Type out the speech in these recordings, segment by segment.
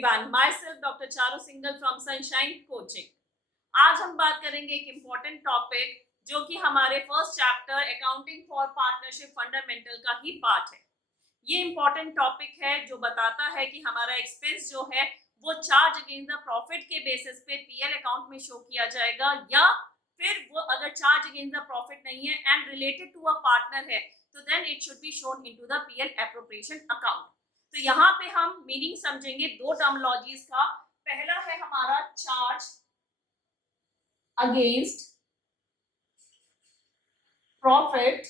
Everyone, my self doctor Charu single from sunshine coaching. आज हम बात करेंगे एक इम्पॉर्टेंट टॉपिक जो कि हमारे first chapter accounting for partnership fundamental का ही पार्ट है। ये इम्पॉर्टेंट टॉपिक है जो बताता है कि हमारा एक्सपेंस जो है वो चार्ज अगेंस्ट द प्रॉफिट के बेसिस पे पीएल अकाउंट में शो किया जाएगा, या फिर वो अगर चार्ज अगेंस्ट द प्रॉफिट नहीं है and related to a partner है तो then it should be shown into the PL appropriation account. तो यहाँ पे हम मीनिंग समझेंगे दो टर्मिनोलॉजीज का। पहला है हमारा charge against profit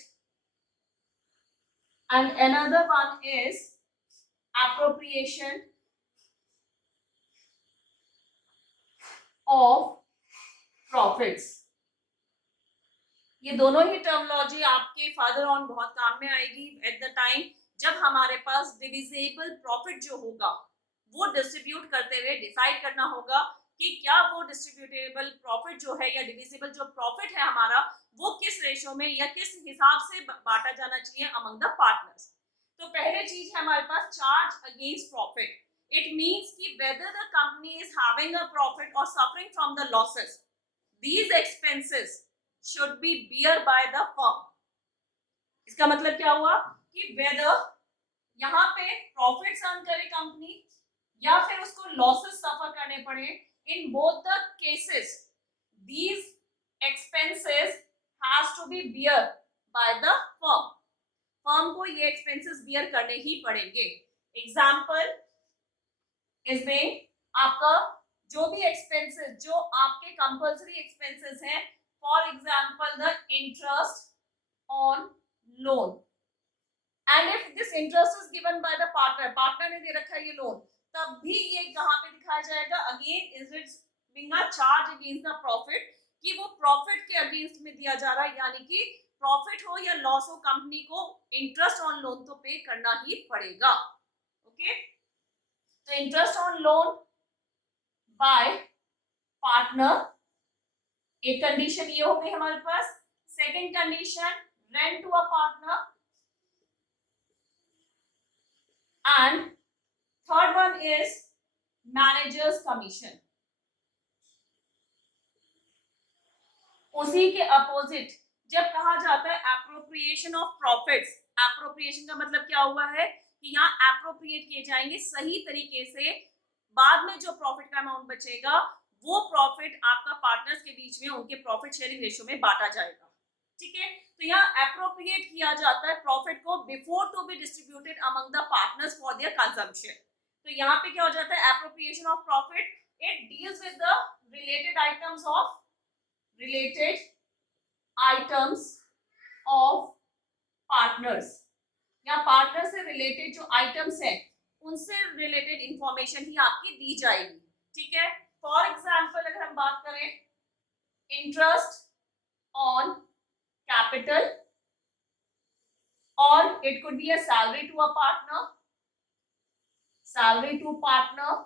and another one is appropriation of profits. ये दोनों ही टर्मिनोलॉजी आपके फर्दर ऑन बहुत काम में आएगी एट द टाइम जब हमारे पास डिविजिबल प्रॉफिट जो होगा वो डिस्ट्रीब्यूट करते हुए डिसाइड करना होगा कि क्या वो डिस्ट्रीब्यूटेबल प्रॉफिट जो है या डिविजिबल जो प्रॉफिट है हमारा वो किस रेशो में या किस हिसाब से बांटा जाना चाहिए अमंग द पार्टनर्स। तो पहले चीज है हमारे पास charge against profit. It means कि whether the company is having a profit और suffering from the losses, these expenses should be bear by the firm। इसका मतलब क्या हुआ कि वेदर यहाँ पे प्रॉफिट्स अर्न करे कंपनी या फिर उसको लॉसेस सफर करने पड़े, in both the cases these expenses has to be bear by the firm। Firm को ये एक्सपेंसेस बियर करने ही पड़ेंगे। एग्जाम्पल इसमें आपका जो भी एक्सपेंसेस जो आपके कंपल्सरी एक्सपेंसेस हैं, for example the interest on loan, and if this interest is given by the partner, partner ने दे रखा है ये लोन, तब भी ये कहाँ पे दिखाया जाएगा, again is it being a charge against the profit, कि वो प्रॉफिट के अगेंस्ट में दिया जा रहा है, यानी कि प्रॉफिट हो या लॉस हो कंपनी को इंटरेस्ट ऑन लोन तो पे करना ही पड़ेगा। ओके, तो interest on loan by partner, एक कंडीशन ये हो गई हमारे पास। Second condition rent to a partner, and third one is manager's commission. उसी के अपोजिट जब कहा जाता है एप्रोप्रिएशन ऑफ प्रॉफिट्स, एप्रोप्रिएशन का मतलब क्या हुआ है कि यहाँ एप्रोप्रिएट किए जाएंगे सही तरीके से, बाद में जो प्रॉफिट का अमाउंट बचेगा वो प्रॉफिट आपका पार्टनर्स के बीच में उनके प्रॉफिट शेयरिंग रेशियो में बांटा जाएगा। ठीक है, तो यहाँ एप्रोप्रिएट किया जाता है प्रॉफिट को before to be distributed among the partners for their consumption. तो यहाँ पे क्या हो जाता है appropriation of profit, it deals with the related items of partners, या पार्टनर से रिलेटेड जो आइटम्स है उनसे रिलेटेड इंफॉर्मेशन ही आपकी दी जाएगी। ठीक है, फॉर एग्जाम्पल अगर हम बात करें इंटरेस्ट ऑन कैपिटल, और it could be a salary to a partner, salary to partner,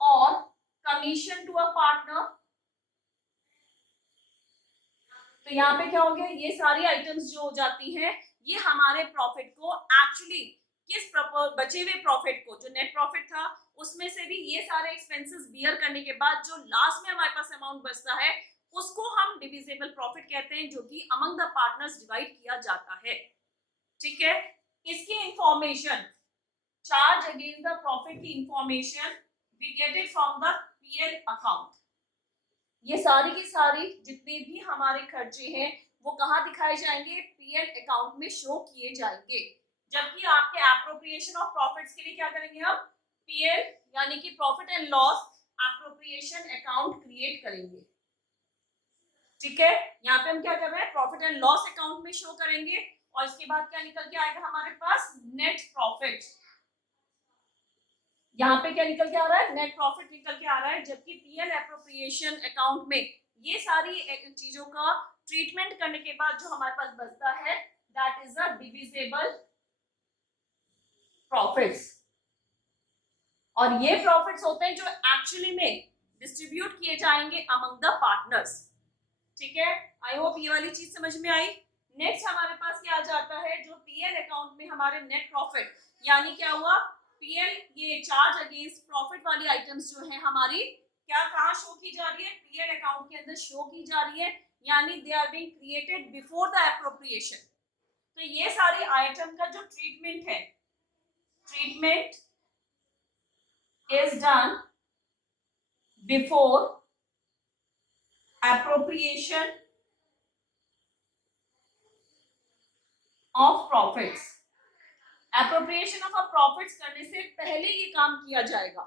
और कमीशन टू अ पार्टनर। तो यहाँ पे क्या हो गया, ये सारी आइटम्स जो हो जाती हैं ये हमारे प्रॉफिट को एक्चुअली किस बचे हुए प्रॉफिट को, जो नेट प्रॉफिट था उसमें से भी ये सारे एक्सपेंसेस बियर करने के बाद जो लास्ट में हमारे पास अमाउंट बचता है उसको हम डिविजिबल प्रॉफिट कहते हैं, जो कि अमंग द पार्टनर्स डिवाइड किया जाता है। ठीक है, इसकी information charge against the profit की information we get it from the PL account. ये सारी की सारी जितने भी हमारे खर्चे हैं वो कहाँ दिखाए जाएंगे, पीएल अकाउंट में शो किए जाएंगे। जबकि आपके एप्रोप्रिएशन ऑफ प्रॉफिट्स के लिए क्या करेंगे हम, पीएल यानी कि profit and loss appropriation account create करेंगे। ठीक है, यहाँ पे हम क्या कर रहे हैं, प्रॉफिट एंड लॉस अकाउंट में शो करेंगे, और इसके बाद क्या निकल के आएगा हमारे पास, नेट प्रॉफिट। यहाँ पे क्या निकल के आ रहा है, नेट प्रॉफिट निकल के आ रहा है। जबकि पीएल एप्रोप्रिएशन अकाउंट में ये सारी चीजों का ट्रीटमेंट करने के बाद जो हमारे पास बचता है that is a divisible profits, और ये प्रॉफिट्स होते हैं जो एक्चुअली में डिस्ट्रीब्यूट किए जाएंगे अमंग द पार्टनर्स। ठीक है, आई होप ये वाली चीज समझ में आई। नेक्स्ट हमारे पास क्या आ जाता है, जो पीएल अकाउंट में हमारे नेट प्रॉफिट, यानी क्या हुआ, पीएल ये चार्ज अगेंस्ट प्रॉफिट वाली आइटम्स जो है हमारी क्या कहाँ शो की जा रही है, पीएल अकाउंट के अंदर शो की जा रही है, यानी they are being created before the appropriation. तो ये सारी आइटम का जो ट्रीटमेंट है, treatment is done before appropriation of profits. Appropriation of profits करने से पहले ये काम किया जाएगा,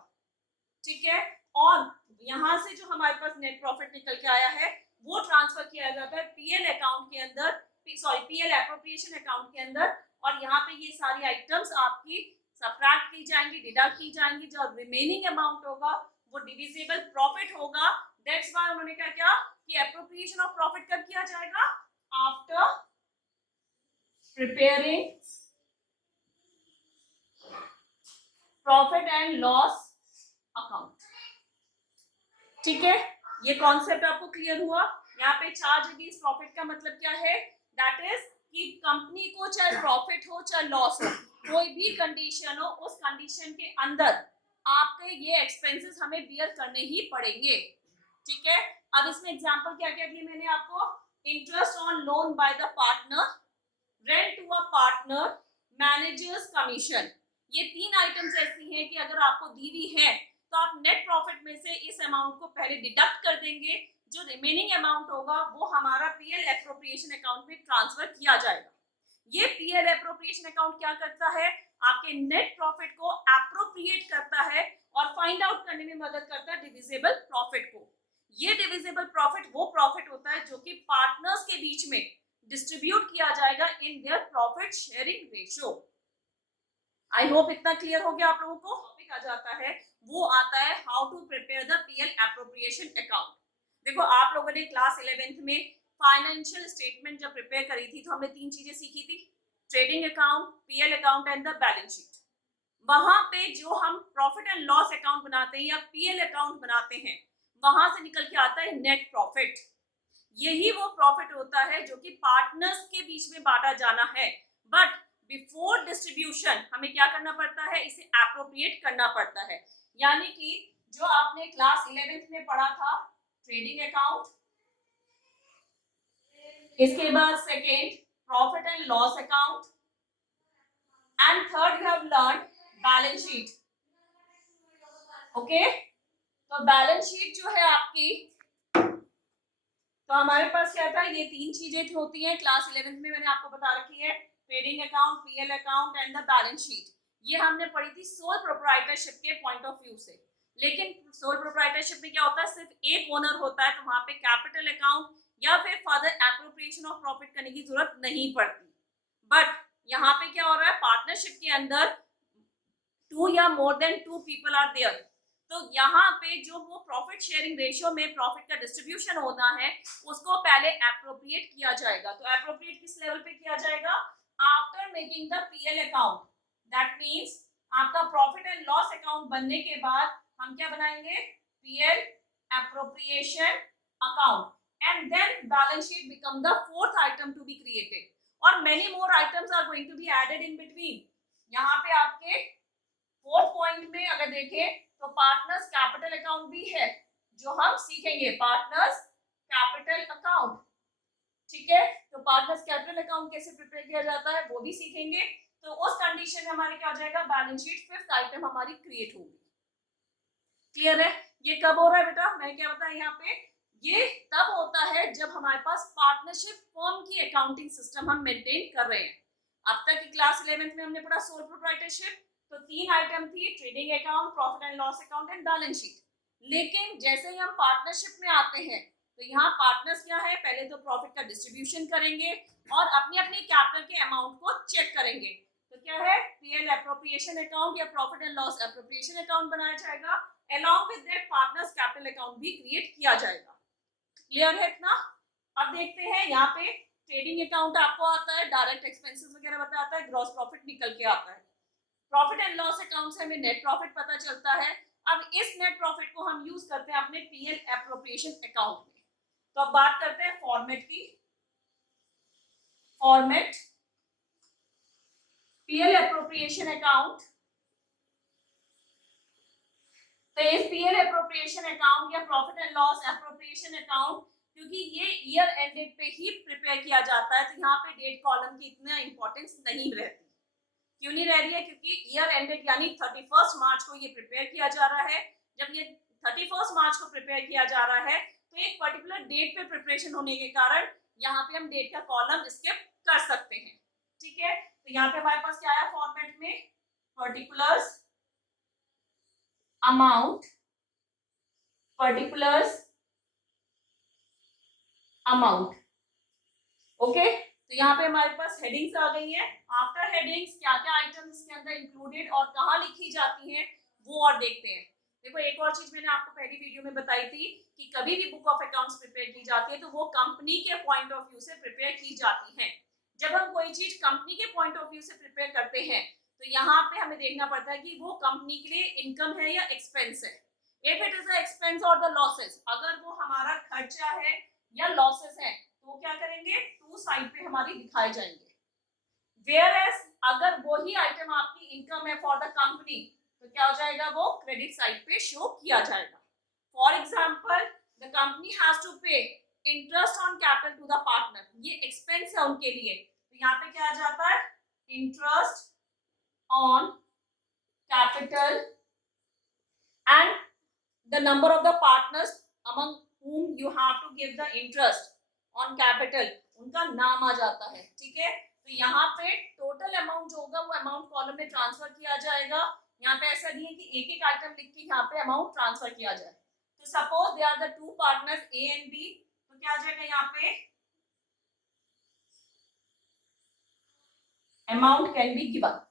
ठीक है। और यहां से जो हमारे पास नेट प्रॉफिट निकल के आया है वो ट्रांसफर किया जाता है पीएल अकाउंट के अंदर, सॉरी पीएल एप्रोप्रिएशन अकाउंट के अंदर। और यहाँ पे ये सारी आइटम्स आपकी सबट्रैक्ट की जाएंगी, डिडक्ट की जाएंगी। जो रिमेनिंग अमाउंट होगा वो डिविजिबल प्रॉफिट होगा। दैट्स व्हाई उन्होंने क्या किया कि एप्रोप्रिएशन ऑफ प्रॉफिट कब किया जाएगा, after preparing profit and loss account. ठीक है, ये कॉन्सेप्ट आपको क्लियर हुआ। यहाँ पे चार्ज अगेंस्ट प्रॉफिट का मतलब क्या है, दैट इज कि कंपनी को चाहे प्रॉफिट हो चाहे लॉस हो, कोई भी कंडीशन हो, उस कंडीशन के अंदर आपके ये एक्सपेंसेस हमें बियर करने ही पड़ेंगे। ठीक है, अब इसमें एग्जांपल क्या क्या दिए मैंने आपको, interest on loan by the partner, rent to a partner, managers commission. ये तीन आइटम्स ऐसी हैं कि अगर आपको दी हुई है तो आप नेट प्रॉफिट में से इस अमाउंट को पहले डिडक्ट कर देंगे। जो रिमेनिंग अमाउंट होगा वो हमारा पीएल एप्रोप्रिएशन अकाउंट में ट्रांसफर किया जाएगा। ये पीएल एप्रोप्रिएशन अकाउंट क्या करता है, आपके नेट प्रॉफिट को एप्रोप्रिएट करता है और फाइंड आउट करने में मदद करता है डिविजिबल प्रॉफिट को। ये डिविजिबल प्रॉफिट वो प्रॉफिट होता है जो कि पार्टनर्स के बीच में डिस्ट्रीब्यूट किया जाएगा in their profit sharing ratio. I hope इतना क्लियर हो गया आप लोगों को। टॉपिक आ जाता है, वो आता है how to prepare the PL appropriation account. देखो आप लोगों ने क्लास 11th में फाइनेंशियल स्टेटमेंट जब प्रिपेयर करी थी तो हमने तीन चीजें सीखी थी, trading account, PL account and the balance sheet. वहां पे जो हम प्रॉफिट एंड लॉस अकाउंट बनाते हैं या पीएल अकाउंट बनाते हैं, वहां से निकल के आता है नेट प्रॉफिट। यही वो प्रॉफिट होता है जो कि पार्टनर्स के बीच में बांटा जाना है, बट बिफोर डिस्ट्रीब्यूशन हमें क्या करना पड़ता है, इसे एप्रोप्रिएट करना पड़ता है। यानी कि जो आपने क्लास 11th में पढ़ा था ट्रेडिंग अकाउंट, इसके बाद second profit and loss account, and third you have learn balance sheet. Okay, तो बैलेंस शीट जो है आपकी, तो हमारे पास क्या था, ये तीन चीजें होती हैं क्लास 11th में मैंने आपको बता रखी है, trading account, PL account and the balance sheet. ये हमने पढ़ी थी सोल प्रोप्राइटरशिप के पॉइंट ऑफ व्यू से। लेकिन सोल प्रोप्राइटरशिप में क्या होता है, सिर्फ एक ओनर होता है, तो वहां पे कैपिटल अकाउंट या फिर फर्दर एप्रोप्रिएशन ऑफ प्रॉफिट करने की जरूरत नहीं पड़ती। बट यहाँ पे क्या हो रहा है, पार्टनरशिप के अंदर टू या more than two people are there, तो यहाँ पे जो वो प्रॉफिट शेयरिंग रेशियो में प्रॉफिट का डिस्ट्रीब्यूशन होना है उसको पहले एप्रोप्रिएट किया जाएगा। तो एप्रोप्रिएट किस लेवल पे किया जाएगा, after making the PL account. That means आपका प्रॉफिट एंड लॉस अकाउंट बनने के बाद हम क्या बनाएंगे, PL appropriation account, and then balance sheet become the fourth item to be created, और many more items are going to be added in between. यहाँ पे आपके फोर्थ पॉइंट में अगर देखें तो पार्टनर्स कैपिटल अकाउंट भी है जो हम सीखेंगे, पार्टनर्स कैपिटल अकाउंट। ठीक है, तो पार्टनर्स कैपिटल अकाउंट कैसे प्रिपेयर किया जाता है वो भी सीखेंगे। तो उस कंडीशन में हमारे क्या हो जाएगा, बैलेंस शीट फिफ्थ आइटम हमारी क्रिएट होगी। क्लियर है, ये कब हो रहा है बेटा, मैं क्या बताया यहाँ पे, ये तब होता है जब हमारे पास पार्टनरशिप फर्म की अकाउंटिंग सिस्टम हम मेंटेन कर रहे हैं। अब तक की क्लास 11th में हमने पढ़ा सोल प्रोप्राइटरशिप, तो तीन आइटम थी, trading account, profit and loss account and balance sheet. लेकिन जैसे ही हम पार्टनरशिप में आते हैं तो यहाँ पार्टनर्स क्या है, पहले तो प्रॉफिट का डिस्ट्रीब्यूशन करेंगे और अपनी अपनी कैपिटल के अमाउंट को चेक करेंगे। तो क्या है, पीएल एप्रोप्रिएशन अकाउंट या profit and loss appropriation account बनाया जाएगा, along with that partners capital account भी क्रिएट किया जाएगा। क्लियर है इतना। अब देखते हैं यहाँ पे ट्रेडिंग अकाउंट आपको आता है, डायरेक्ट एक्सपेंसेस वगैरह बताता है, ग्रॉस प्रॉफिट निकल के आता है। प्रॉफिट एंड लॉस अकाउंट से हमें नेट प्रॉफिट पता चलता है। अब इस नेट प्रॉफिट को हम यूज करते हैं अपने पीएल एप्रोप्रिएशन अकाउंट में। तो अब बात करते हैं फॉर्मेट की। फॉर्मेट पीएल एप्रोप्रिएशन अकाउंट तो इस पीएल एप्रोप्रिएशन अकाउंट या profit and loss appropriation account, क्योंकि ये ईयर एंडेड पे ही प्रिपेयर किया जाता है, तो यहाँ पे डेट कॉलम की इतना इंपॉर्टेंस नहीं रहती। क्यों नहीं रह रही है? क्योंकि ईयर एंडेड यानी 31 मार्च को ये प्रिपेयर किया जा रहा है। जब ये 31 मार्च को प्रिपेयर किया जा रहा है तो एक पर्टिकुलर डेट पे प्रिपरेशन होने के कारण यहाँ पे हम डेट का कॉलम स्किप कर सकते हैं। ठीक है, तो यहाँ पे हमारे पास क्या आया फॉर्मेट में, particulars amount, particulars amount. Okay, तो यहाँ पे हमारे पास हेडिंग्स आ गई है। आफ्टर हेडिंग्स क्या क्या आइटम्स इसके अंदर इंक्लूडेड और कहाँ लिखी जाती हैं वो और देखते हैं। देखो, एक और चीज मैंने आपको पहली वीडियो में बताई थी कि कभी भी बुक ऑफ अकाउंट्स प्रिपेयर की जाती है तो वो कंपनी के पॉइंट ऑफ व्यू से प्रिपेयर की जाती है। जब हम कोई चीज कंपनी के पॉइंट ऑफ व्यू से प्रिपेयर करते हैं तो यहाँ पे हमें देखना पड़ता है कि वो कंपनी के लिए इनकम है या एक्सपेंस है। इफ इट इज एक्सपेंस और द लॉसेस, अगर वो हमारा खर्चा है या लॉसेस है तो क्या करेंगे, टू साइड पे हमारी दिखाए जाएंगे। वेयर एज अगर वही आइटम आपकी इनकम है फॉर द कंपनी तो क्या हो जाएगा, वो क्रेडिट साइड पे शो किया जाएगा। For example, the company has to pay interest on capital to the partner, ये एक्सपेंस है उनके लिए, तो यहाँ पे क्या आ जाता है, interest on capital and the number of the partners among whom you have to give the interest on capital, उनका नाम आ जाता है। ठीक है, तो यहाँ पे टोटल अमाउंट जो होगा वो अमाउंट कॉलम में ट्रांसफर किया जाएगा। यहाँ पे ऐसा नहीं है कि एक एक आइटम लिख के यहाँ पे अमाउंट ट्रांसफर किया जाए। तो suppose they are the two partners A and B, तो क्या आ जाएगा यहाँ पे, amount can be given.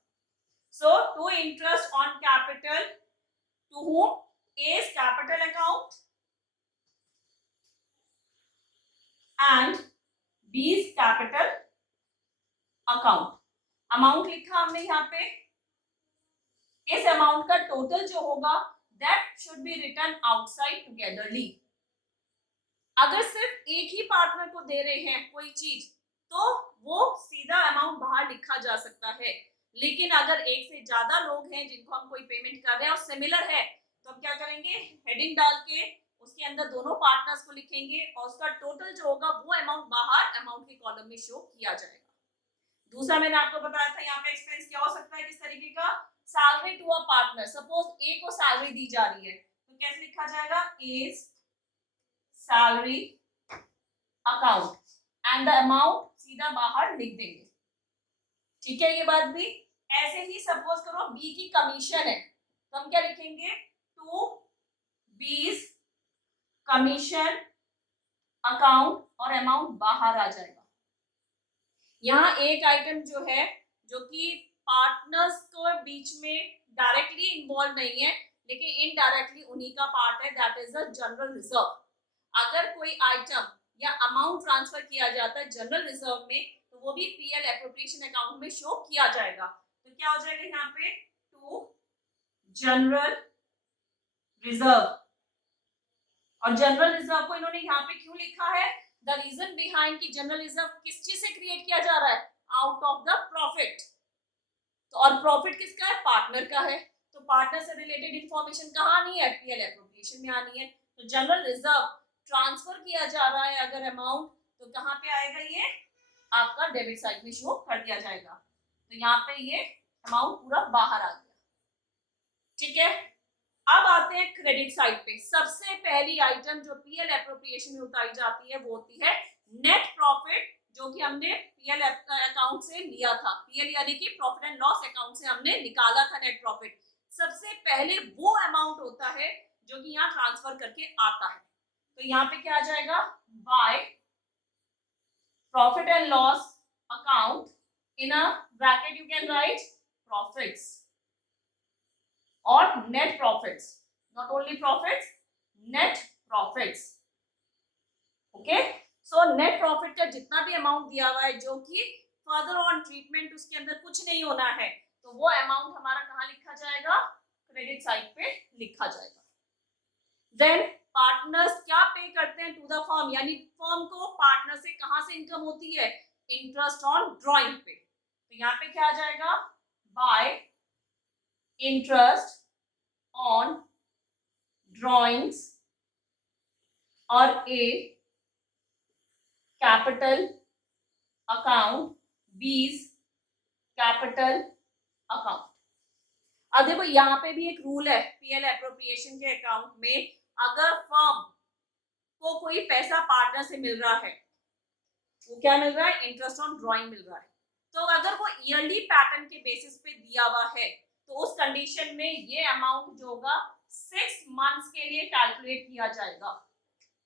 So to interest on capital to whom A's capital account and B's capital account। Amount लिखा हमने यहाँ पे, इस अमाउंट का टोटल जो होगा that should be written outside togetherly. अगर सिर्फ एक ही पार्टनर को दे रहे हैं कोई चीज तो वो सीधा अमाउंट बाहर लिखा जा सकता है, लेकिन अगर एक से ज्यादा लोग हैं जिनको हम कोई पेमेंट कर रहे हैं और सिमिलर है तो हम क्या करेंगे, हेडिंग डाल के उसके अंदर दोनों पार्टनर्स को लिखेंगे और उसका टोटल जो होगा वो अमाउंट बाहर अमाउंट के कॉलम में शो किया जाएगा। दूसरा मैंने आपको बताया था यहाँ पे एक्सपेंस क्या हो सकता है, किस तरीके का, salary to a partner. Suppose A को सैलरी दी जा रही है तो कैसे लिखा जाएगा, as salary account and the amount सीधा बाहर लिख देंगे। ठीक है, ये बात भी। ऐसे ही सपोज करो बी की कमीशन है तो हम क्या लिखेंगे, टू बीज कमीशन अकाउंट और अमाउंट बाहर आ जाएगा। यहाँ एक आइटम जो है जो कि पार्टनर्स को बीच में डायरेक्टली इन्वॉल्व नहीं है लेकिन इनडायरेक्टली उन्हीं का पार्ट है, that is the general reserve. अगर कोई आइटम या अमाउंट ट्रांसफर किया जाता है जनरल रिजर्व में तो वो भी पीएल एप्रोप्रिएशन अकाउंट में शो किया जाएगा। तो क्या हो जाएगा यहाँ पे, टू जनरल रिजर्व। और जनरल रिजर्व को इन्होंने यहाँ पे क्यों लिखा है, द रीजन बिहाइंड कि जनरल रिजर्व किस चीज से क्रिएट किया जा रहा है, आउट ऑफ द प्रॉफिट। तो और प्रॉफिट किसका है, पार्टनर का है, तो पार्टनर से रिलेटेड इंफॉर्मेशन कहाँ आनी है, पीएल एप्रोप्रिएशन में आनी है। तो जनरल रिजर्व ट्रांसफर किया जा रहा है अगर अमाउंट तो कहाँ पे आएगा, ये आपका डेबिट साइड में शो कर दिया जाएगा। तो यहाँ पे ये अमाउंट पूरा बाहर आ गया। ठीक है, अब आते हैं क्रेडिट साइड पे। सबसे पहली आइटम जो पीएल एप्रोप्रिएशन में उतारी जाती है वो होती है नेट प्रॉफिट, जो कि हमने पीएल अकाउंट से लिया था। पीएल यानी कि प्रॉफिट एंड लॉस अकाउंट से हमने निकाला था नेट प्रॉफिट। सबसे पहले वो अमाउंट होता है जो कि यहाँ ट्रांसफर करके आता है। तो यहाँ पे क्या आ जाएगा, by profit and loss account in a bracket you can write profits और net profits, not only profits, net profits. Okay, so net profit का जितना भी अमाउंट दिया हुआ है जो कि फर्दर ऑन ट्रीटमेंट उसके अंदर कुछ नहीं होना है तो वो अमाउंट हमारा कहाँ लिखा जाएगा, क्रेडिट साइड पे लिखा जाएगा। देन पार्टनर्स क्या पे करते हैं टू द फर्म, यानी फर्म को पार्टनर से कहां से इनकम होती है, इंटरेस्ट ऑन ड्रॉइंग पे। तो यहाँ पे क्या आ जाएगा, बाय इंटरेस्ट ऑन ड्रॉइंग्स और A capital account, B's capital account. अब देखो यहाँ पे भी एक रूल है पीएल एप्रोप्रिएशन के अकाउंट में, अगर फर्म को कोई पैसा पार्टनर से मिल रहा है, वो क्या मिल रहा है, इंटरेस्ट ऑन ड्राइंग मिल रहा है, तो अगर वो ईयरली पैटर्न के बेसिस पे दिया हुआ है तो उस कंडीशन में ये अमाउंट जो होगा 6 मंथ्स के लिए कैलकुलेट किया जाएगा।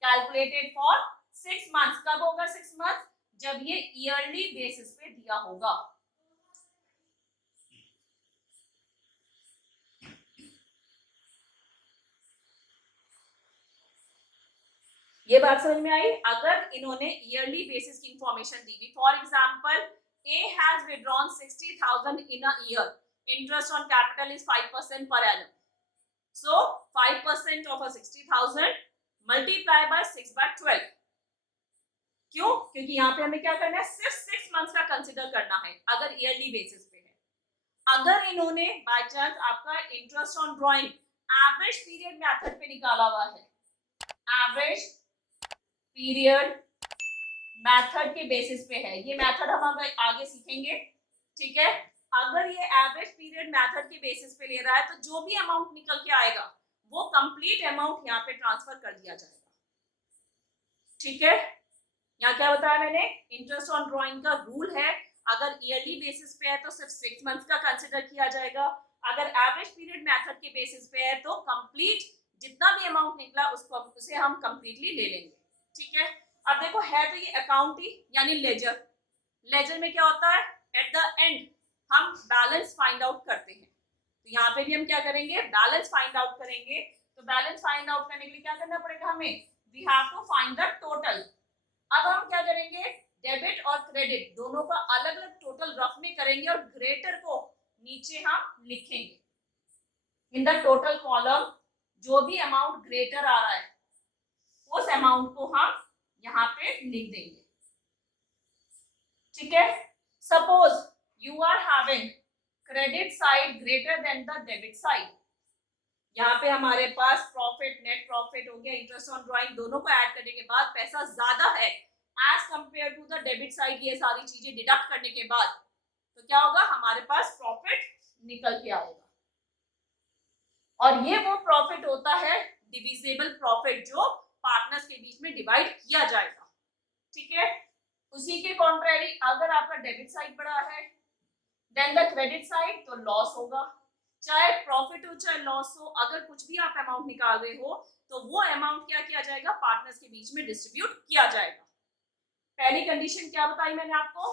Calculated for 6 months. कब होगा 6 मंथ्स, जब ये ईयरली बेसिस पे दिया होगा। ये बात समझ में आई। अगर इन्होंने ईयरली बेसिस की इंफॉर्मेशन दी हुई, for example A has withdrawn 60,000 in a year, interest on capital is 5% per annum, so 5% of a 60,000 multiply by 6/12। क्यों? क्योंकि यहाँ पे हमें क्या करना है, सिर्फ 6 मंथ्स का कंसिडर करना है अगर ईयरली बेसिस पे है। अगर इन्होंने बाय चांस आपका interest on drawing average period method पे निकाला हुआ है, एवरेज पीरियड मेथड के बेसिस पे है, ये मेथड हम आगे सीखेंगे, ठीक है। अगर ये एवरेज पीरियड मेथड के बेसिस पे ले रहा है तो जो भी अमाउंट निकल के आएगा वो कंप्लीट अमाउंट यहाँ पे ट्रांसफर कर दिया जाएगा, ठीक है। यहाँ क्या बताया मैंने, इंटरेस्ट ऑन ड्राइंग का रूल है, अगर ईयरली बेसिस पे है तो सिर्फ 6 मंथ्स का कंसिडर किया जाएगा, अगर एवरेज पीरियड मेथड के बेसिस पे है तो कंप्लीट जितना भी अमाउंट निकला उसको उसे हम कंप्लीटली ले लेंगे, ठीक है। अब देखो है तो ये अकाउंट ही यानी लेजर। लेजर में क्या होता है, एट द एंड हम बैलेंस फाइंड आउट करते हैं, तो यहाँ पे भी हम क्या करेंगे, बैलेंस फाइंड आउट करेंगे। तो बैलेंस फाइंड आउट करने के लिए क्या करना पड़ेगा हमें, we have to find the total. अब हम क्या करेंगे, डेबिट और क्रेडिट दोनों का अलग अलग टोटल रफ में करेंगे और ग्रेटर को नीचे हम लिखेंगे। इन द टोटल कॉलम जो भी अमाउंट ग्रेटर आ रहा है उस अमाउंट को हम यहाँ पे लिख देंगे, ठीक है। Suppose you are having credit side greater than the debit side, यहाँ पे हमारे पास प्रॉफिट, नेट प्रॉफिट हो गया, इंटरेस्ट ऑन ड्राइंग दोनों को ऐड करने के बाद पैसा ज्यादा है as compare to the debit side, ये सारी चीजें डिडक्ट करने के बाद तो क्या होगा, हमारे पास प्रॉफिट निकल के आएगा। और ये वो प्रॉफिट होता है डिविजिबल प्रॉफिट जो पार्टनर्स के बीच में डिवाइड किया जाएगा, ठीक है। उसी के कॉन्ट्रेरी अगर आपका डेबिट साइड बड़ा है देन द क्रेडिट साइड तो लॉस होगा, चाहे प्रॉफिट हो चाहे लॉस हो, अगर कुछ भी आप अमाउंट निकाल रहे हो तो वो अमाउंट क्या किया जाएगा, पार्टनर्स के बीच में डिस्ट्रीब्यूट किया जाएगा। पहली कंडीशन क्या बताई मैंने आपको,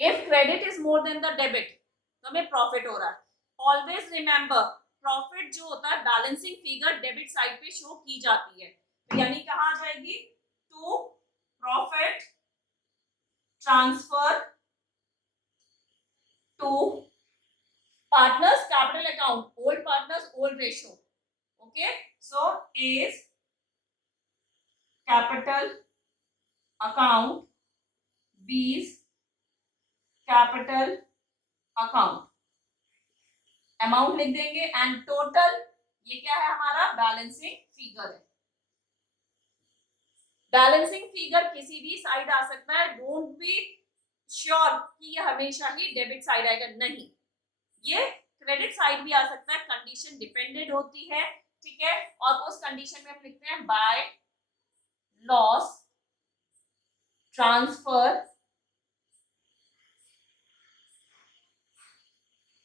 if credit is more than the debit तो हमें प्रॉफिट हो रहा है। ऑलवेज रिमेंबर प्रॉफिट जो होता है बैलेंसिंग फिगर डेबिट साइड पे शो की जाती है, तो यानी कहाँ आ जाएगी, to profit transfer to partners capital account, old partners old ratio, okay, so A's capital account, B's capital account, amount लिख देंगे and total ये क्या है हमारा बैलेंसिंग फिगर है। बैलेंसिंग फिगर किसी भी साइड आ सकता है, डोंट बी श्योर कि ये हमेशा ही डेबिट साइड आएगा, नहीं, ये क्रेडिट साइड भी आ सकता है, कंडीशन डिपेंडेंट होती है, ठीक है। और उस कंडीशन में हम लिखते हैं by loss transfer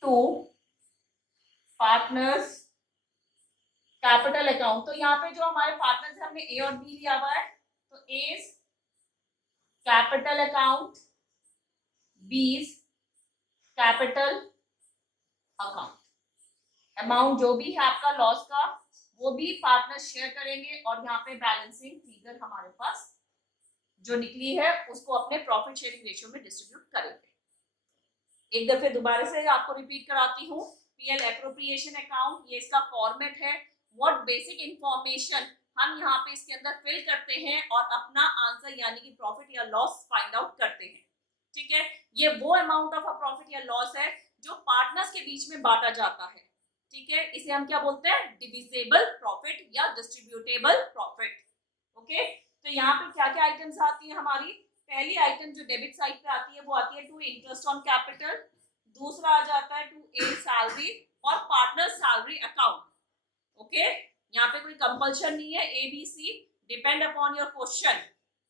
to partners capital account. तो यहाँ पे जो हमारे पार्टनर्स हमने ए और बी लिया हुआ है, तो A's capital account, B's capital account. Amount जो भी है आपका लॉस का वो भी पार्टनर शेयर करेंगे और यहाँ पे बैलेंसिंग फिगर हमारे पास जो निकली है उसको अपने प्रॉफिट शेयरिंग रेशियो में डिस्ट्रीब्यूट करेंगे। एक दफे दोबारा से आपको रिपीट कराती हूँ, पीएल एप्रोप्रिएशन अकाउंट ये इसका फॉर्मेट है, व्हाट बेसिक इंफॉर्मेशन हम यहाँ पे इसके अंदर फिल करते हैं और अपना आंसर यानी कि प्रॉफिट या लॉस फाइंड आउट करते हैं, ठीक है। ये वो अमाउंट ऑफ अ प्रॉफिट या लॉस है जो पार्टनर्स के बीच में बांटा जाता है, ठीक है, इसे हम क्या बोलते हैं, डिविजिबल प्रॉफिट या डिस्ट्रीब्यूटेबल प्रॉफिट। ओके, तो यहाँ पे क्या क्या आइटम्स आती है हमारी, पहली आइटम जो डेबिट साइड पे आती है वो आती है टू इंटरेस्ट ऑन कैपिटल, दूसरा आ जाता है टू ए सैलरी और पार्टनर सैलरी अकाउंट। ओके, यहाँ पे कोई कंपल्शन नहीं है, A B C, depend upon your question.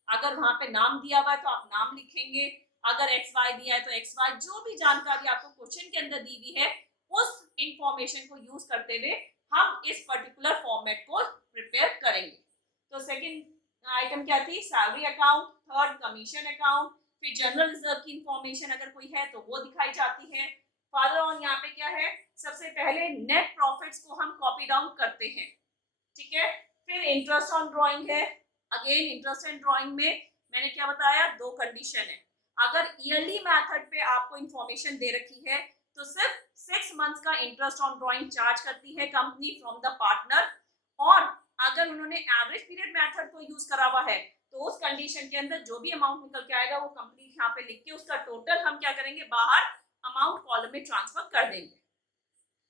अगर वहां पे नाम दिया हुआ है तो आप नाम लिखेंगे, अगर एक्स वाई दिया है तो एक्स वाई, जो भी जानकारी आपको क्वेश्चन के अंदर दी हुई है उस इंफॉर्मेशन को यूज करते हुए हम इस पर्टिकुलर फॉर्मेट को प्रिपेयर करेंगे। तो सेकंड आइटम क्या थी, salary account, third commission account, फिर जनरल रिजर्व की इंफॉर्मेशन अगर कोई है तो वो दिखाई जाती है। फादर ऑन यहाँ पे क्या है, सबसे पहले नेट प्रॉफिट्स को हम कॉपी डाउन करते हैं, ठीक है। फिर इंटरेस्ट ऑन ड्राइंग है, अगेन इंटरेस्ट एंड ड्राइंग में मैंने क्या बताया, दो कंडीशन है। अगर ईयरली मेथड पे आपको इंफॉर्मेशन दे रखी है तो सिर्फ 6 मंथ्स का इंटरेस्ट ऑन ड्राइंग चार्ज करती है कंपनी फ्रॉम द पार्टनर, और अगर उन्होंने एवरेज पीरियड मेथड को यूज करा हुआ है तो उस कंडीशन के अंदर जो भी अमाउंट निकल के आएगा वो कंपनी यहाँ पे लिख के उसका टोटल हम क्या करेंगे, बाहर अमाउंट कॉलम में ट्रांसफर कर देंगे,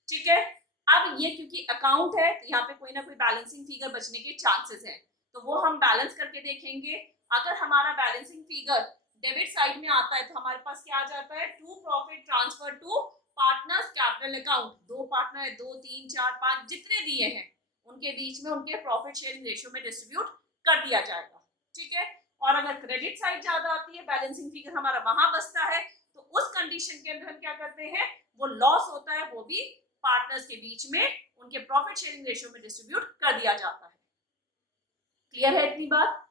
ठीक है। अब ये क्योंकि अकाउंट है तो यहाँ पे कोई ना कोई बैलेंसिंग फिगर बचने के चांसेस है, तो वो हम बैलेंस करके देखेंगे। अगर हमारा बैलेंसिंग फिगर डेबिट साइड में आता है तो हमारे पास क्या आ जाता है, to profit transfer to partners capital account, दो पार्टनर है, 2 3 4 5 जितने दिए हैं उनके बीच में उनके प्रॉफिट शेयरिंग रेशियो में डिस्ट्रीब्यूट कर दिया जाएगा, ठीक है। और अगर क्रेडिट साइड ज्यादा आती है, बैलेंसिंग फिगर हमारा वहां बचता है, तो उस कंडीशन के अंदर हम क्या करते हैं, वो लॉस होता है वो भी पार्टनर्स के बीच में उनके प्रॉफिट शेयरिंग रेशियो में डिस्ट्रीब्यूट कर दिया जाता है। क्लियर है इतनी बात,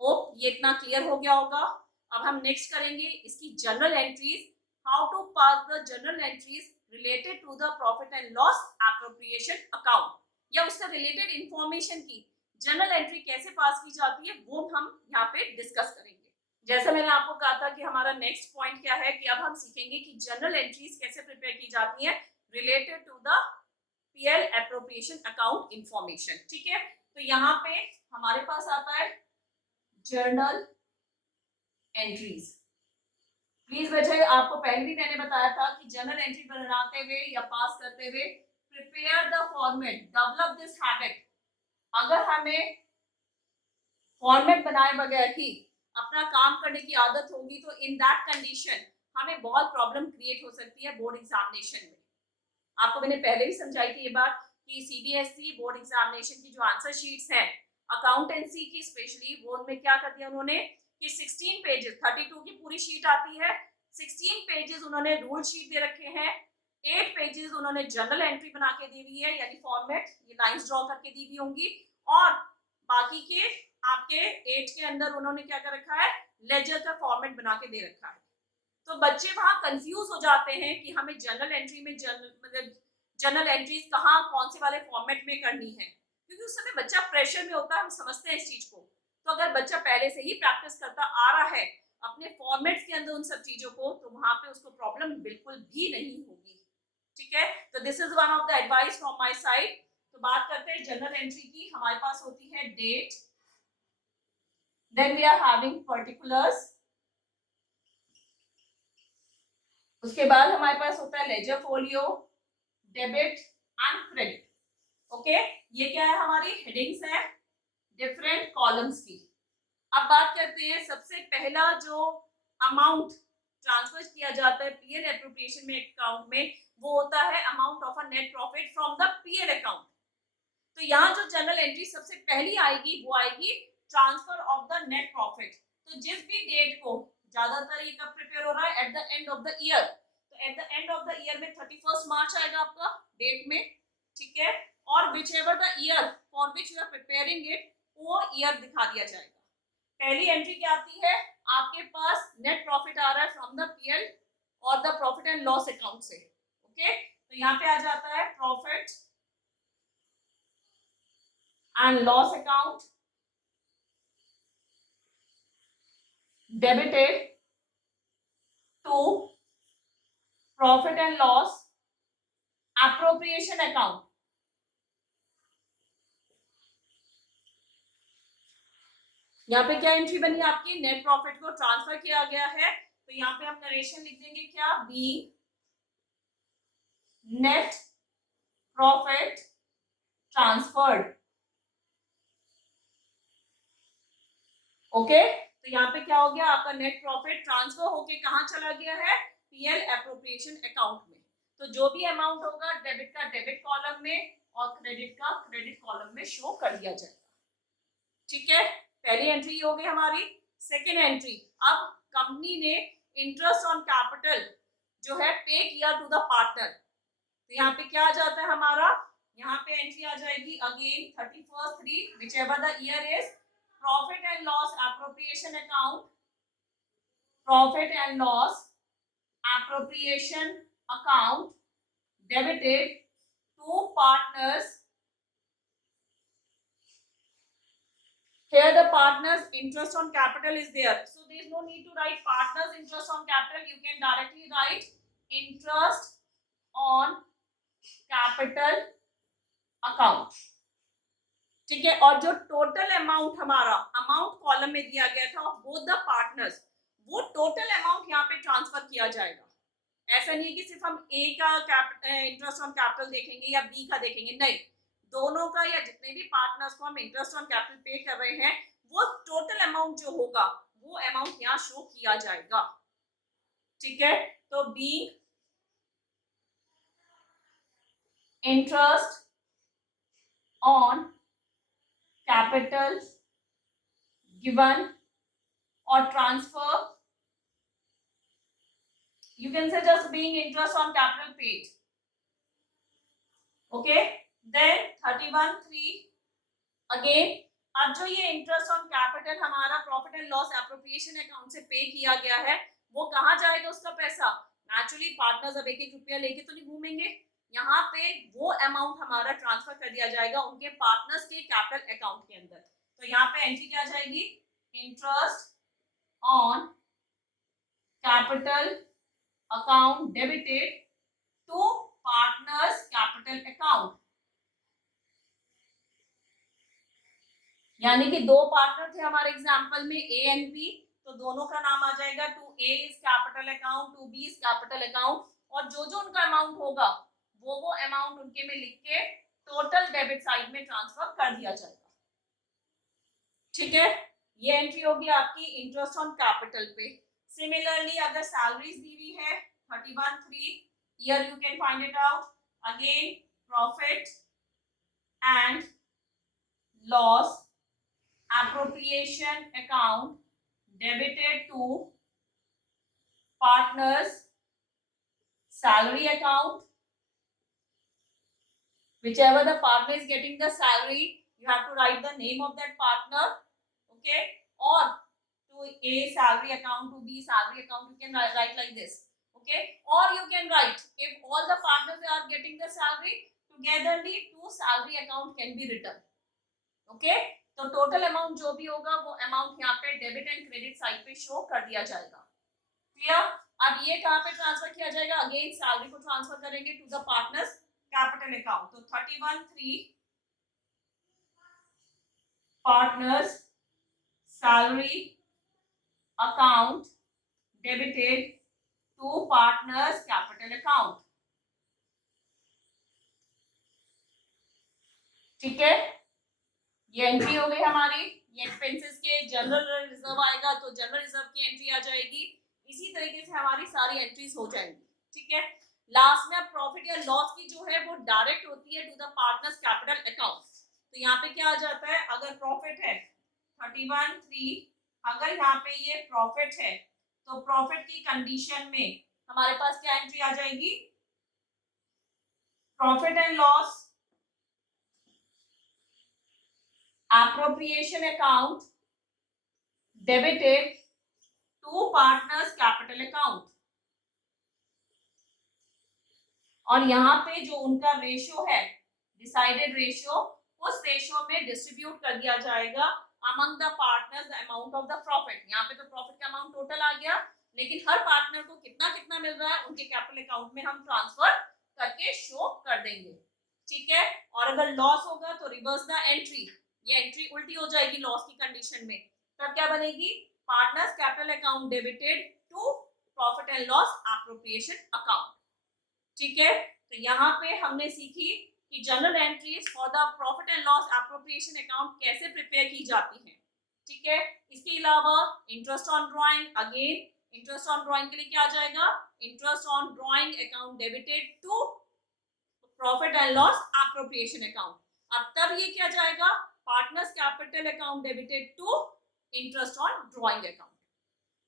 होप ये इतना क्लियर हो गया होगा। अब हम नेक्स्ट करेंगे इसकी journal entries, how to pass the journal entries related to the profit and loss appropriation account, या उससे रिलेटेड इंफॉर्मेशन की जनरल एंट्री कैसे पास की जाती है वो हम यहाँ पे डिस्कस करेंगे। जैसा मैंने आपको कहा था कि हमारा नेक्स्ट पॉइंट क्या है, कि अब हम सीखेंगे कि जनरल एंट्रीज कैसे प्रिपेयर की जाती है related to the PL appropriation account information, ठीक है। तो यहाँ पे हमारे पास आता है जर्नल एंट्रीज। प्लीज बेटे, आपको पहले भी मैंने बताया था कि जर्नल एंट्री बनाते हुए या पास करते हुए prepare the format, develop this habit. अगर हमें फॉर्मेट बनाए बगैर ही अपना काम करने की आदत होगी तो इन दैट कंडीशन हमें बहुत प्रॉब्लम क्रिएट हो सकती है बोर्ड एग्जामिनेशन में। आपको मैंने पहले भी समझाई थी ये बात कि सीबीएसई बोर्ड एग्जामिनेशन की जो आंसर शीट्स हैं अकाउंटेंसी की स्पेशली, वो उनमें क्या कर दिया उन्होंने कि 16 पेजेस, 32 की पूरी शीट आती है, 16 पेजेस उन्होंने रूल शीट दे रखे हैं, 8 पेजेस उन्होंने जर्नल एंट्री बना के दी हुई है, यानी फॉर्मेट ये लाइंस ड्रॉ करके दी हुई होंगी, और बाकी के आपके 8 के अंदर उन्होंने क्या कर रखा है, लेजर का फॉर्मेट बना के दे रखा है। तो बच्चे वहां कंफ्यूज हो जाते हैं कि हमें जर्नल एंट्री में जर्नल एंट्रीज कहाँ कौन से वाले फॉर्मेट में करनी है, क्योंकि उस समय बच्चा प्रेशर में होता है, हम समझते हैं इस चीज को। तो अगर बच्चा पहले से ही प्रैक्टिस करता आ रहा है अपने फॉर्मेट्स के अंदर उन सब चीजों को, तो वहां पे उसको प्रॉब्लम बिल्कुल भी नहीं होगी, ठीक है। तो this is one of the advice from my side. तो बात करते हैं जनरल एंट्री की, हमारे पास होती है date, then we are having particulars, उसके बाद हमारे पास होता है ledger folio, debit and credit. Okay, ये क्या है, हमारी हेडिंग्स है डिफरेंट कॉलम्स की। अब बात करते हैं सबसे पहला जो अमाउंट ट्रांसफर किया जाता है पीएल एप्रोप्रिएशन में अकाउंट में, वो होता है amount of a net profit from the PL account. तो यहाँ जो जनरल एंट्री सबसे पहली आएगी वो आएगी transfer of the net profit. तो जिस भी डेट को, ज्यादातर ये कब प्रिपेयर हो रहा है, at the end of the year, तो at the end of the year में 31 मार्च आएगा आपका डेट में, ठीक है। और whichever the year for which you are preparing it, वो ईयर दिखा दिया जाएगा। पहली एंट्री क्या आती है, आपके पास नेट प्रॉफिट आ रहा है फ्रॉम द पीएल और the profit and loss account से, ओके। तो यहाँ पे आ जाता है profit and loss account debited to profit and loss appropriation account। यहाँ पे क्या एंट्री बनी आपकी, नेट प्रॉफिट को ट्रांसफर किया गया है, तो यहाँ पे हम नरेशन लिख देंगे क्या, बी नेट प्रॉफिट ट्रांसफर्ड। ओके, तो यहाँ पे क्या हो गया, आपका नेट प्रॉफिट ट्रांसफर होके कहाँ चला गया है, पीएल एप्रोप्रिएशन अकाउंट में। तो जो भी अमाउंट होगा डेबिट का डेबिट कॉलम में और क्रेडिट का क्रेडिट कॉलम में शो कर दिया जाएगा। ठीक है, पहली एंट्री हो गई हमारी। सेकेंड एंट्री, अब कंपनी ने इंटरेस्ट ऑन कैपिटल जो है पे किया टू द पार्टनर, तो यहाँ पे क्या आ जाता है हमारा, यहाँ पे एंट्री आ जाएगी again 31/3 whichever the year is, profit and loss appropriation account, profit and loss appropriation account debited to partners. Here the partners interest on capital is there, so there is no need to write partners interest on capital, you can directly write interest on capital account। ठीक है, और जो total amount हमारा amount column में दिया गया था both the partners, वो टोटल अमाउंट यहाँ पे ट्रांसफर किया जाएगा। ऐसा नहीं है कि सिर्फ हम ए का इंटरेस्ट ऑन कैपिटल देखेंगे या बी का देखेंगे, नहीं, दोनों का या जितने भी पार्टनर्स को हम इंटरेस्ट ऑन कैपिटल पे कर रहे हैं वो टोटल अमाउंट जो होगा वो अमाउंट यहाँ शो किया जाएगा। ठीक है, तो बी इंटरेस्ट ऑन कैपिटल गिवन और transfer, you can say just being interest on capital paid। okay, then 31/3 again, अब जो ये इंटरेस्ट ऑन कैपिटल हमारा profit and loss appropriation account से पे किया गया है वो कहाँ जाएगा उसका पैसा, नेचुरली पार्टनर्स अब एक एक रुपया लेके तो नहीं घूमेंगे, यहाँ पे वो अमाउंट हमारा ट्रांसफर कर दिया जाएगा उनके पार्टनर्स के कैपिटल अकाउंट के अंदर। तो यहाँ पे एंट्री क्या जाएगी, interest on capital account debited to partners capital account, यानी कि दो पार्टनर थे हमारे एग्जांपल में ए एंड बी, तो दोनों का नाम आ जाएगा to A's capital account, to B's capital account, और जो जो उनका अमाउंट होगा वो अमाउंट उनके में लिख के टोटल डेबिट साइड में ट्रांसफर कर दिया जाएगा। ठीक है, ये एंट्री होगी आपकी इंटरेस्ट ऑन कैपिटल पे। सिमिलरली अगर सैलरीज दी हुई है 31/3, here you can find it out, again profit and loss appropriation account debited to partners salary account, whichever the partner is getting the salary you have to write the name of that partner, okay, or to A salary account, to B salary account, you can write like this, okay, or you can write if all the partners are getting the salary togetherly two salary account can be written, okay, तो total amount जो भी होगा वो amount यहाँ पे debit and credit side पे show कर दिया जाएगा। क्लियर, अब ये कहाँ पे ट्रांसफर किया जाएगा, अगेन सैलरी को ट्रांसफर करेंगे to the partners capital account, तो 31/3 partners salary account debited to partners capital account. ठीक है, ये एंट्री हो गई हमारी, ये एक्सपेंसेस के जनरल रिजर्व आएगा तो जनरल रिजर्व की एंट्री आ जाएगी, इसी तरीके से हमारी सारी एंट्रीज हो जाएंगी। ठीक है, लास्ट में प्रॉफिट या लॉस की जो है वो डायरेक्ट होती है to the partners capital account, तो यहाँ पे क्या आ जाता है, अगर प्रॉफिट है 31/3, अगर यहाँ पे ये प्रॉफिट है तो प्रॉफिट की कंडीशन में हमारे पास क्या एंट्री आ जाएगी, प्रॉफिट एंड लॉस appropriation account debited to partners capital account, और यहाँ पे जो उनका रेशियो है डिसाइडेड रेशियो, उस रेशियो में डिस्ट्रीब्यूट कर दिया जाएगा among the partners the amount of the profit. यहाँ पे तो प्रॉफिट का अमाउंट टोटल आ गया, लेकिन हर पार्टनर को कितना कितना मिल रहा है उनके कैपिटल अकाउंट में हम ट्रांसफर करके शो कर देंगे। ठीक है, और अगर लॉस होगा तो रिवर्स द एंट्री, ये एंट्री उल्टी हो जाएगी लॉस की कंडीशन में, तब क्या बनेगी, partners capital account debited to profit and loss appropriation account. ठीक है, तो यहाँ पे हमने सीखी कि journal entries for the profit and loss appropriation account कैसे प्रिपेयर की जाती हैं, ठीक है। इसके अलावा interest on drawing, again interest on drawing के लिए क्या आ जाएगा, interest on drawing account debited to profit and loss appropriation account. अब तब ये क्या जाएगा, partners capital account debited to interest on drawing account,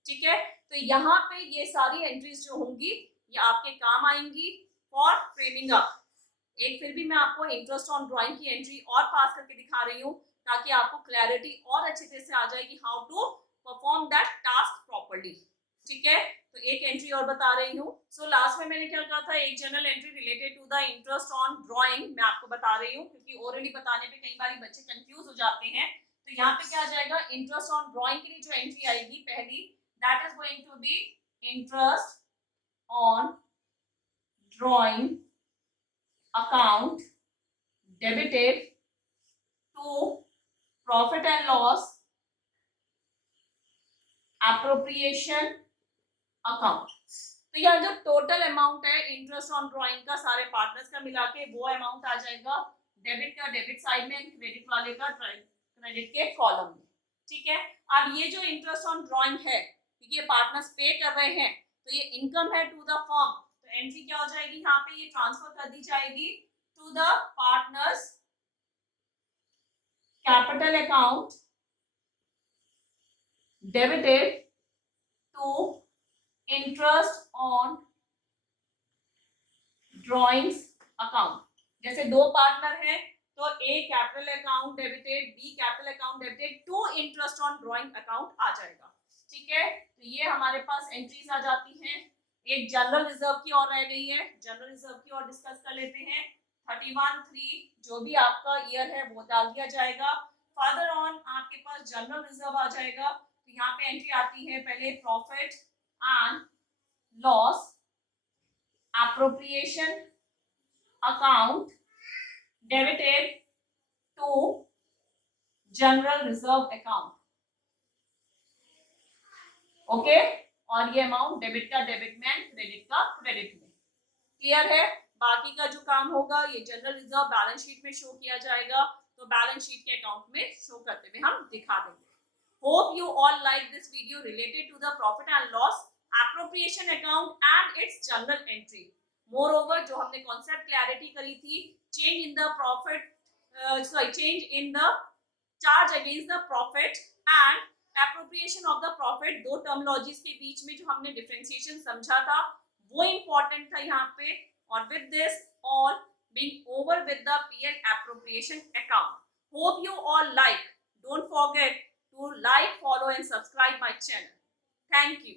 ठीक है। तो यहाँ पे ये सारी एंट्रीज जो होंगी ये आपके काम आएंगी फॉर फ्रेमिंग अप। एक फिर भी मैं आपको इंटरेस्ट ऑन ड्राइंग की एंट्री और पास करके दिखा रही हूँ ताकि आपको क्लैरिटी और अच्छी तरह से आ जाए कि how to perform that task properly, ठीक है। तो एक एंट्री और बता रही हूँ। सो लास्ट में मैंने क्या कहा था, एक journal entry related to the interest on drawing मैं आपको बता रही हूँ, क्योंकि ओरली बताने पे कई बार बच्चे कंफ्यूज हो जाते हैं। तो यहाँ पे क्या आ जाएगा, इंटरेस्ट ऑन ड्राइंग के लिए जो एंट्री आएगी पहली, that is going to be interest on drawing account debited to profit and loss appropriation account. तो यहाँ जो टोटल अमाउंट है इंटरेस्ट ऑन ड्राइंग का सारे पार्टनर्स का मिला के वो अमाउंट आ जाएगा डेबिट का डेबिट साइड में, क्रेडिट वाले का क्रेडिट के कॉलम में, ठीक है। अब ये जो इंटरेस्ट ऑन ड्राइंग है, क्योंकि ये पार्टनर्स पे कर रहे हैं तो ये इनकम है टू द फर्म, तो एंट्री क्या हो जाएगी यहाँ पे, ये ट्रांसफर कर दी जाएगी to the partners capital account debited to interest on drawings account. जैसे दो पार्टनर हैं तो A capital account debited, B capital account debited to interest on drawing account आ जाएगा, ठीक है। तो ये हमारे पास एंट्रीज आ जाती हैं। एक जनरल रिजर्व की और रह गई है, जनरल रिजर्व की और डिस्कस कर लेते हैं। 31(3) जो भी आपका ईयर है वो डाल दिया जाएगा। फर्दर ऑन आपके पास जनरल रिजर्व आ जाएगा। तो यहाँ पे एंट्री आती है पहले प्रॉफिट एंड लॉस appropriation account debited to general reserve account, okay. और ये अमाउंट डेबिट का डेबिट में, क्रेडिट का क्रेडिट में, क्लियर है। बाकी का जो काम होगा ये जनरल रिजर्व बैलेंस शीट में शो किया जाएगा, तो बैलेंस शीट के अकाउंट में शो करते हुए हम दिखा देंगे। Hope you all like this video related to the profit and loss appropriation account and it's general entry. More over जो हमने कॉन्सेप्ट क्लैरिटी करी थी, change in the profit change in the charge against the profit and appropriation of the profit, दो terminologies के बीच में जो हमने differentiation समझा था वो इंपॉर्टेंट था यहाँ पे। और with this all being over with the PL appropriation account. Hope you all like, don't forget to like, follow and subscribe my channel. Thank you.